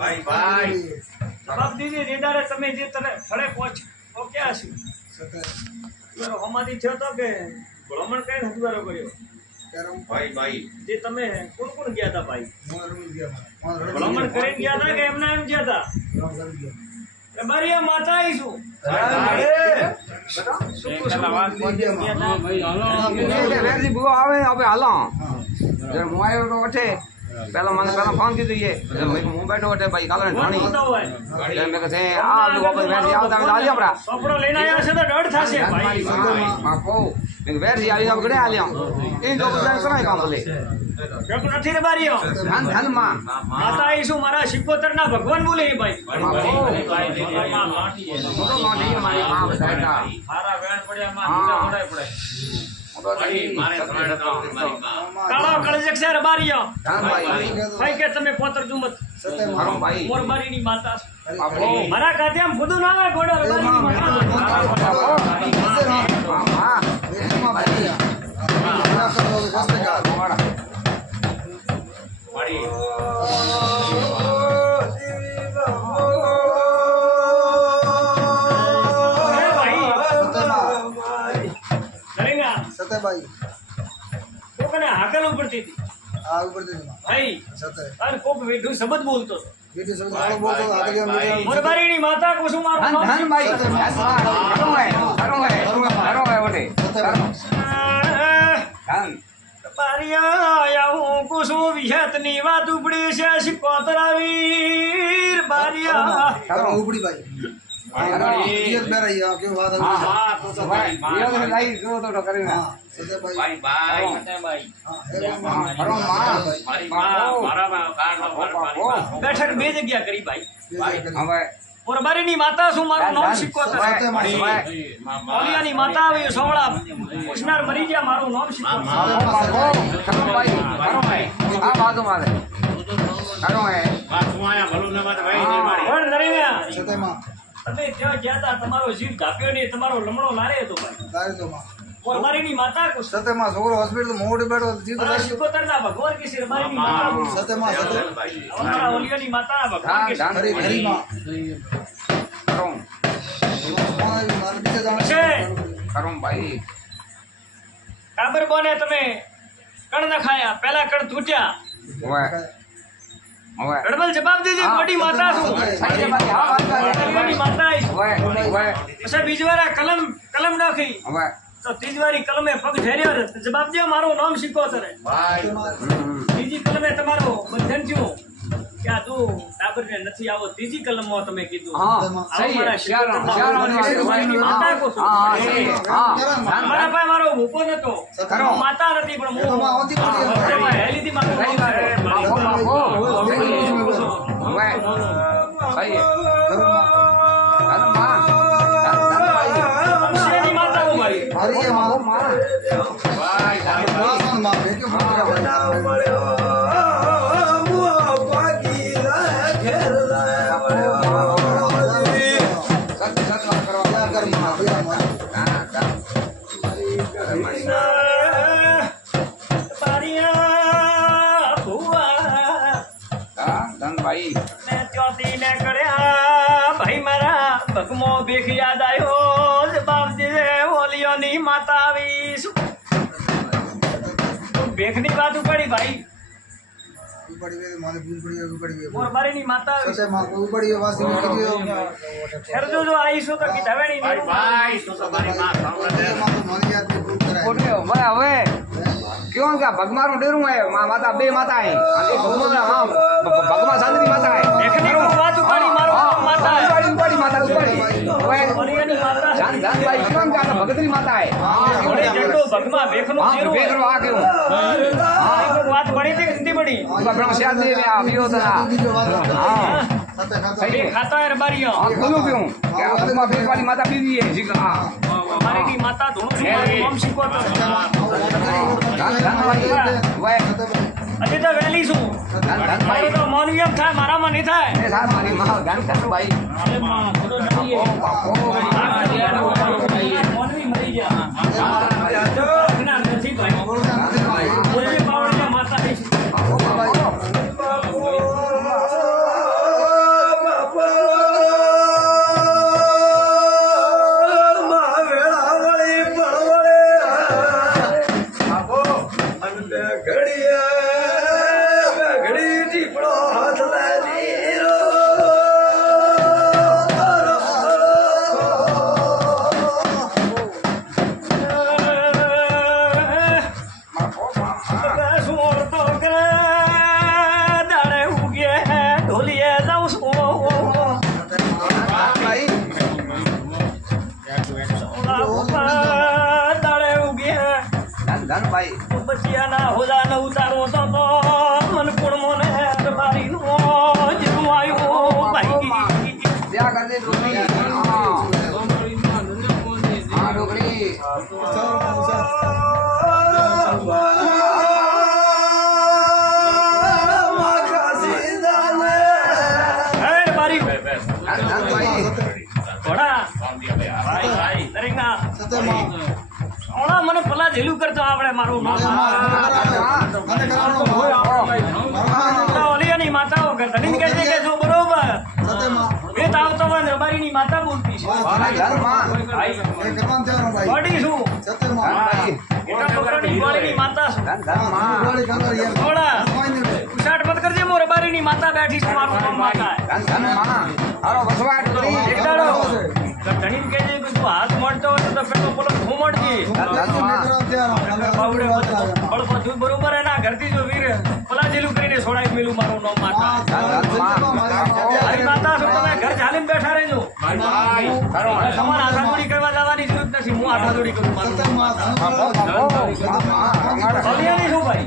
ભાઈ ભાઈ જવાબ દીધી નિદારે તમે જે તને સ્થળે પહોંચ્યા છો હમાથી થયો તો કે ભ્રમણ કઈ હથવારો કર્યો ભાઈ ભાઈ જે તમે કોણ કોણ ગયા હતા ભાઈ ભ્રમણ કરીને ગયા હતા કે એમના એમ ગયા હતા મારી આ માતા આવીશું પેલા મને પેલા ફોન કીધું હું બેઠો એટલે ભાઈ કાલે ઘણી મેં કહે આ લોકો વેરજી આવતા આજે આપડા સોપડો લઈને આવ્યા છે તો દોડ થશે ભાઈ મેં વેરજી આવી આપણે આલ્યા એ લોકો કરાય કામ ભલે નથી રે બારીઓ ધન ધન માં માતા આવીશું મારા 76 ના ભગવાન બોલે ભાઈ મારા વેણ પડ્યા માં નીચા મોડાય પડે કાળો કળજક છે રે બારીઓ ભાઈ કે તમે પોતર જુમત મોર બારીની માતા મારા કાતે આમ ફૂદું ના આવે ઘોડો બારીની હાકલ ઉપરથી ભાઈ અને કોક વેઠું શબ્દ બોલતો મોરબારીની માતા કુસુમ મારું ધન ભાઈ બારિયા કુસુમ વિહતની વાત ઉપડી છે શિકોતરા વીર બારિયા ઉપડી ભાઈ બેઠક બે જગ્યા કરી ભાઈ મોરબારીની માતા શું મારું નામ શિકોતર ઓલિયાની માતા આવી સોવળા પૂછનાર મરી ગયા મારું નામ તમે ત્યાં ગયા હતા તમારો જીવ ધાપ્યો નહીં તમારો લમણો લારે હતો ભાઈ મોરબારીની માતા સતેમાં છોકરો હોસ્પિટલ મોઢે બેઠો જીતો શિકોતર ના ભગવાન કે છે મારી માતા સતેમાં અમારા ઓલિયાની માતા ભગવાન કે છે ભાઈ કાબર બોને તમે કણ ન ખાયા પેલા કણ તૂટ્યા ગડબલ જવાબ દીધી મોટી માતા છું માતા પછી બીજી વાર કલમ નાખી તો ત્રીજી વારી કલમે પગ ફેર્યો જવાબ દો મારું નામ શિકોતર ત્રીજી કલમે તમારો બંધન થયું કે આ તું ટાબર ને નથી આવો ત્રીજી કલમમાં તમે કીધું મારા પાસે મારો ભૂકો નતો માતા નથી પણ હેલીથી મારું ભાઈ મારા ભગમો ભેખ યાદ આવ્યો જવાબ દીધે ઓલિયોની માતા આવીશ ભેખ ની વાત ઉપડી ભાઈ મોરબારીની માતા જો આવીશું તો કીધાવેણી હવે क्यों क्या भगमारो डेरू है माता बे माता है भगमा सादरी माता है देखने को बात उपाड़ी मारो माता है उपाड़ी माता उपाड़ी ओलियानी माता जान जान भाई क्यों क्या भगतरी माता है थोड़े जटो भगमा देखनो जेरो देखरो आ क्यों हां एक बात बड़ी थी कितनी बड़ी ब्रह्म शादी में आ वियो था हां सही खाता है बारियों बोलो क्यों क्या भगमा बेक वाली माता बीवी है जी हां हमारी की माता दोनों नाम शिको तो अजय तो वेली छू मारो तो मौनवियम था मारा में नहीं था ए साहब मारी मां गान कर भाई अरे मां थोड़ो नहीं है मौनवी मरी गया ना नहीं भाई बोले पावड़िया माता है કરી દે ડુંગળી. હા ડુંગળી. હે મારી ભાઈ ઘોડા ભાઈ દરેકના ઓળા મને પલા ઝીલું કરતો આપણે મારું ઓલિયાની માતાઓ કરતા નહીં કહે છે કે જો બરોબર વેત આવતો હોય ને રબારીની માતા બોલતી છે બોડી શું મોટા છોકરાની ગોળીની માતા છું ઓળા ઉસાટ મત કરજે મો રબારીની માતા બેઠી છે મારું નામ માતા એક દાડો ધણીને કહે છે કે તું હાથ મોડતો હોય તો પેલો બોલો હું મોડજી બધું બરોબર એના ઘરથી જો વીર પલા જેલું કરીને છોડાવી મેલું મારું નામ માતા મારી માતા છો તમે ઘર ચાલીને બેઠા રહેજો તમારે આધાદોડી કરવા જવાની જરૂર નથી હું આધાદોડી કરું મારું અલિયાની શું ભાઈ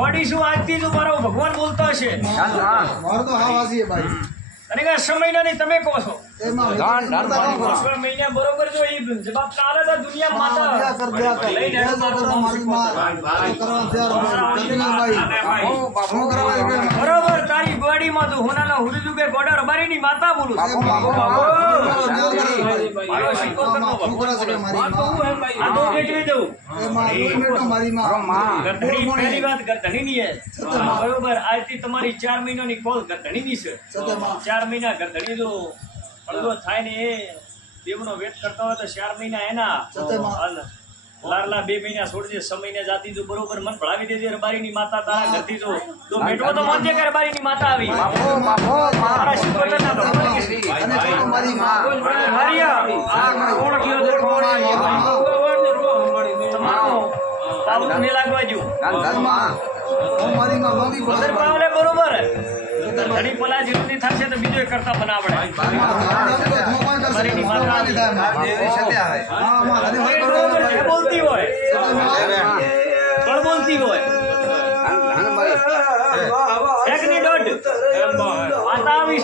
બોડી શું આજથી જો મારો ભગવાન બોલતો હશે અને કે સમયના નહીં તમે કહો છો મહિના બરોબર જો એ જવાબ ચાલે તો દુનિયા માતા લઈને બરોબર તારી ગોડીમાં તું હોનાના હુરજુ કે ગોડા રબારીની માતા બોલું પહેલી વાત ગરધણીની બરોબર આજથી તમારી 4 મહિનાની કોલ ગરધણીની છે 4 મહિના ગરધણી જો અડધો થાય ને એ દેવનો વેટ કરતા હોય તો 4 મહિના એના લારલા 2 મહિના છોડજે 6 મહિને જાતી જો બરોબર મન ભળાવી દેજે રબારીની માતા તારા ઘરથી જો તો મેટવો તો માનજે કે રબારીની માતા આવી મારા શિકોતરના ભગવાન કે મારિયા આ કોણ કયો દે તમારો પાવલો ને લાગવા જો બરોબર પાવલે બરોબર ઘણી પલા જેટલી થશે તો બીજો એક કરતા બનાવડે રબારીની માતા બોલતી હોય પણ બોલતી હોય એકની દોઢ માતા આવી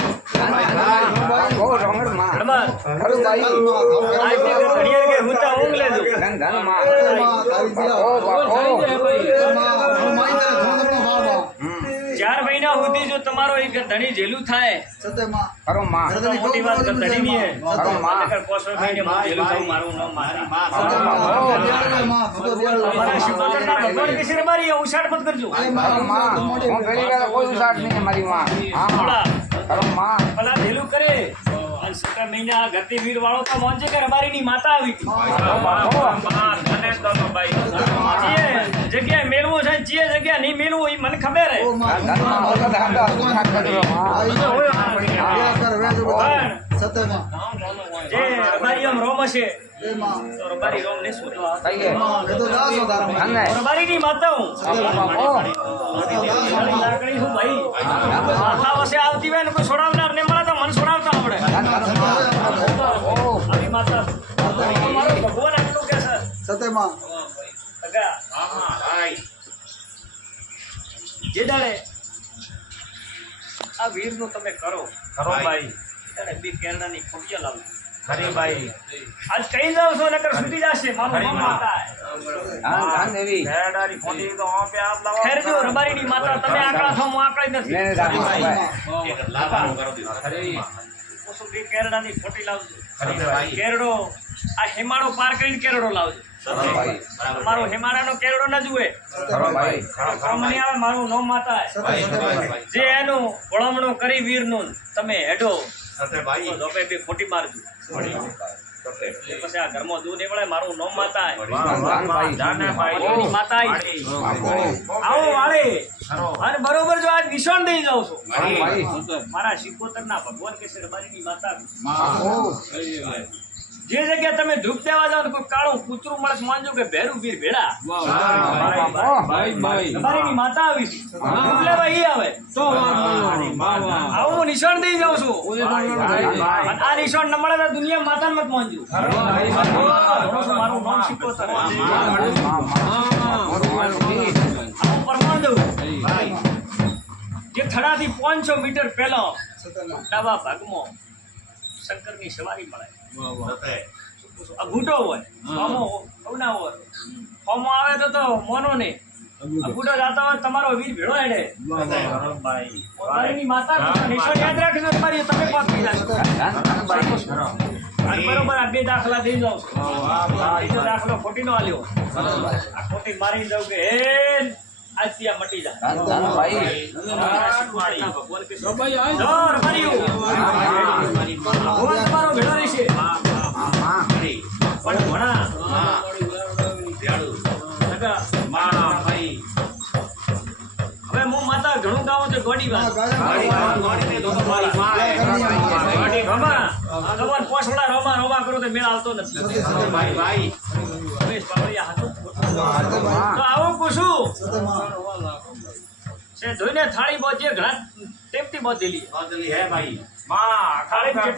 ચાર મહિના સુધી જો તમારો એક ધણી જેલું થાય મોટી વાત ધણી ની ભગવાન કિશોર મારી ઉછાટ મત કરજો ભલા જેલું કરે 17 મહિના ઘરથી વીર વાળો તો મોંજે કે રબારીની માતા આવી જગ્યાએ મેળવો છે જે જગ્યા નહીં મેળવું એ મને ખબર હે જે રબારી આમ રોમ હશે તો રબારી રોમ ને શું રબારીની માતા હું લાકડી શું ભાઈ માથા વસે આવતી હોય ને કોઈ છોડાવનાર ને મળે તો મને છોડાવતા આવડે આવી માતા મારો ભગવાન એટલું કે છે સતેમાં જે દાડે આ વીર નું તમે કરો ભાઈ ત્યારે બી કેરળની ખોડિયા લાવો ખરી ભાઈ આજ કઈ જાવ છો નકર છૂટી જશે મારું નામ માતા કેરળની ખોડી તો આપે આપ લાવો ખેરજો રબારીની માતા તમે આકડા છો હું આકડા નથી એક લાભાનું કરો દીધો ખરી ઓસો બી કેરળની ખોટી લાવજો ખરી ભાઈ કેરળો આ હેમાળો પાર કરીને કેરળો લાવજો મારો હેમાડાનો કેરડો ન જુએ મને આવે મારું નામ માતા જે એનું વળમણું કરી વીરનું તમે હેડો બી ખોટી મારજો પછી આ ઘરમાં દૂધ નીકળે મારું નામ માતા માતા આવો વાળે અને બરોબર જો આજ નિશાન દઈ જાવ છો મારા શિકોતરના ભગવાન કે રબારીની માતા જે જગ્યા તમે ધૂપ દેવા જાવ કોઈ કાળું કૂતરું મળે માનજો કે ભેરું વીર ભેડા રબારીની માતા આવી છે ધૂપ લેવા ઈ આવે આવું નિશાન દઈ જાઉં છું આ નિશાન ન મળે તો દુનિયા માતા મત માનજો મારું નામ શીખોતર આવું પરમાન દઉં થડાથી 500 મીટર પહેલો સતના ડાબા ભાગમાં શંકરની સવારી મળે સતે. આ ઘૂંટો હોય હોમો અવના હોય હોમો આવે તો મોનો ને આ ઘૂંટો જાતા હોય તમારો વીર ભેળો હેડે સતે. ભાઈ. મારીની માતા નિશાન યાદ રાખજો તમારી તમે પાક થઈ જશો આ બરોબર આ બે દાખલા દઈ જાઉં છું બીજો દાખલો ખોટીનો આલ્યો આ ખોટી મારી દઉં કે હે આજથી આ મટી જા ભાઈ ભગવાન કે જોર માર્યું ભગવાન તમારો ભેળો રહેશે ભાઈ. પણ ભણા હા. દયાળુ. નકર માં ભાઈ. હવે હું માતા ઘણું ગાઉં તો ગોડી વાત ભાઈ, ગોળીને તો તમારી માં હે. ગોડી રમા તમાર પોસડા રમા રમા કરો તો મેળ આવતો નથી ભાઈ, ભાઈ. રમેશ બાબરિયા હાથું તો આવું પૂછું છે ધોઈને થાળી બોજે ઘણા ટેપથી બોધેલી બદલી હે ભાઈ. થાળી